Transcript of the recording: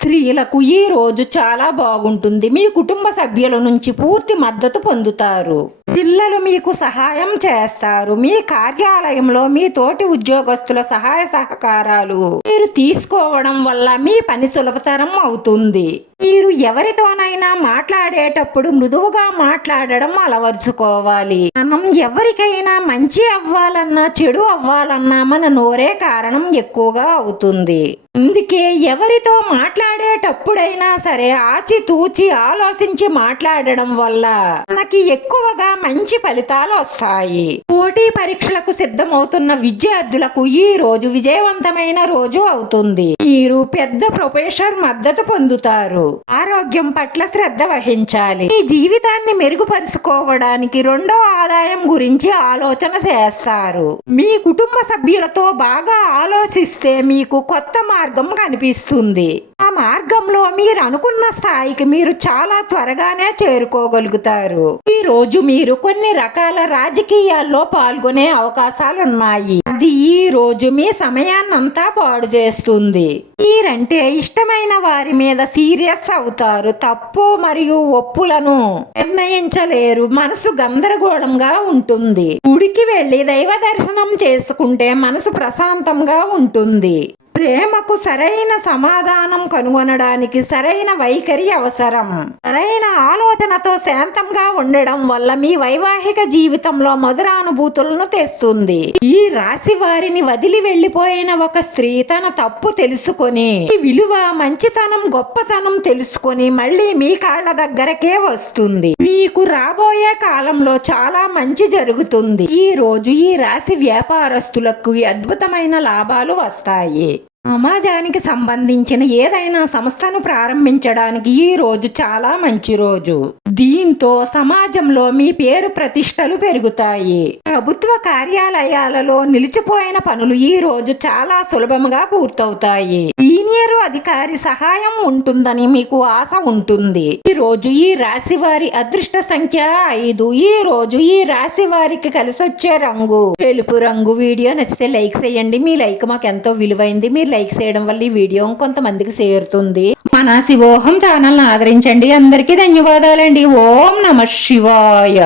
స్త్రీలకు ఈ రోజు చాలా బాగుంటుంది. మీ కుటుంబ సభ్యుల నుంచి పూర్తి మద్దతు పొందుతారు. పిల్లలు మీకు సహాయం చేస్తారు. మీ కార్యాలయంలో మీ తోటి ఉద్యోగస్తుల సహాయ సహకారాలు మీరు తీసుకోవడం వల్ల మీ పని సులభతరం అవుతుంది. మీరు ఎవరితోనైనా మాట్లాడేటప్పుడు మృదువుగా మాట్లాడడం అలవర్చుకోవాలి. మనం ఎవరికైనా మంచి అవ్వాలన్నా చెడు అవ్వాలన్నా మన నోరే కారణం ఎక్కువగా అవుతుంది. అందుకే ఎవరితో మాట్లాడేటప్పుడైనా సరే ఆచితూచి ఆలోచించి మాట్లాడడం వల్ల మనకి ఎక్కువగా మంచి ఫలితాలు వస్తాయి. పోటీ పరీక్షలకు సిద్ధమవుతున్న విద్యార్థులకు ఈ రోజు విజయవంతమైన రోజు అవుతుంది. మీరు పెద్ద ప్రొఫెసర్ మద్దతు పొందుతారు. ఆరోగ్యం పట్ల శ్రద్ధ వహించాలి. మీ జీవితాన్ని మెరుగుపరుచుకోవడానికి రెండో ఆదాయం గురించి ఆలోచన చేస్తారు. మీ కుటుంబ సభ్యులతో బాగా ఆలోచిస్తే మీకు కొత్త మార్గం కనిపిస్తుంది. ఆ మార్గంలో మీరు అనుకున్న స్థాయికి మీరు చాలా త్వరగానే చేరుకోగలుగుతారు. ఈ రోజు మీరు కొన్ని రకాల రాజకీయాల్లో పాల్గొనే అవకాశాలున్నాయి. అది ఈ రోజు మీ సమయాన్నంతా పాడు చేస్తుంది. మీరంటే ఇష్టమైన వారి మీద సీరియస్ అవుతారు. తప్పు మరియు ఒప్పులను నిర్ణయించలేరు. మనసు గందరగోళంగా ఉంటుంది. గుడికి వెళ్ళి దైవ దర్శనం చేసుకుంటే మనసు ప్రశాంతంగా ఉంటుంది. ప్రేమకు సరైన సమాధానం కనుగొనడానికి సరైన వైఖరి అవసరం. సరైన ఆలోచనతో శాంతంగా ఉండడం వల్ల మీ వైవాహిక జీవితంలో మధురానుభూతులను తెస్తుంది. ఈ రాశి వారిని వదిలి వెళ్ళిపోయిన ఒక స్త్రీ తన తప్పు తెలుసుకొని ఈ విలువ మంచితనం గొప్పతనం తెలుసుకొని మళ్ళీ మీ కాళ్ళ దగ్గరకే వస్తుంది. మీకు రాబోయే కాలంలో చాలా మంచి జరుగుతుంది. ఈ రోజు ఈ రాశి వ్యాపారస్తులకు అద్భుతమైన లాభాలు వస్తాయి. సమాజానికి సంబంధించిన ఏదైనా సంస్థను ప్రారంభించడానికి ఈ రోజు చాలా మంచి రోజు. దీంతో సమాజంలో మీ పేరు ప్రతిష్టలు పెరుగుతాయి. ప్రభుత్వ కార్యాలయాలలో నిలిచిపోయిన పనులు ఈ రోజు చాలా సులభంగా పూర్తవుతాయి. సీనియర్ అధికారి సహాయం ఉంటుందని మీకు ఆశ ఉంటుంది. ఈ రోజు ఈ రాశి వారి అదృష్ట సంఖ్య ఐదు. ఈ రోజు ఈ రాశి వారికి కలిసొచ్చే రంగు తెలుపు రంగు వీడియో నచ్చితే లైక్ చేయండి. మీ లైక్ మాకు ఎంతో విలువైంది. మీరు లైక్ చేయడం వల్ల ఈ వీడియో కొంతమందికి చేరుతుంది. మన శివోహం ఛానల్ ఆదరించండి. అందరికీ ధన్యవాదాలండి. ఓం నమ శివాయ.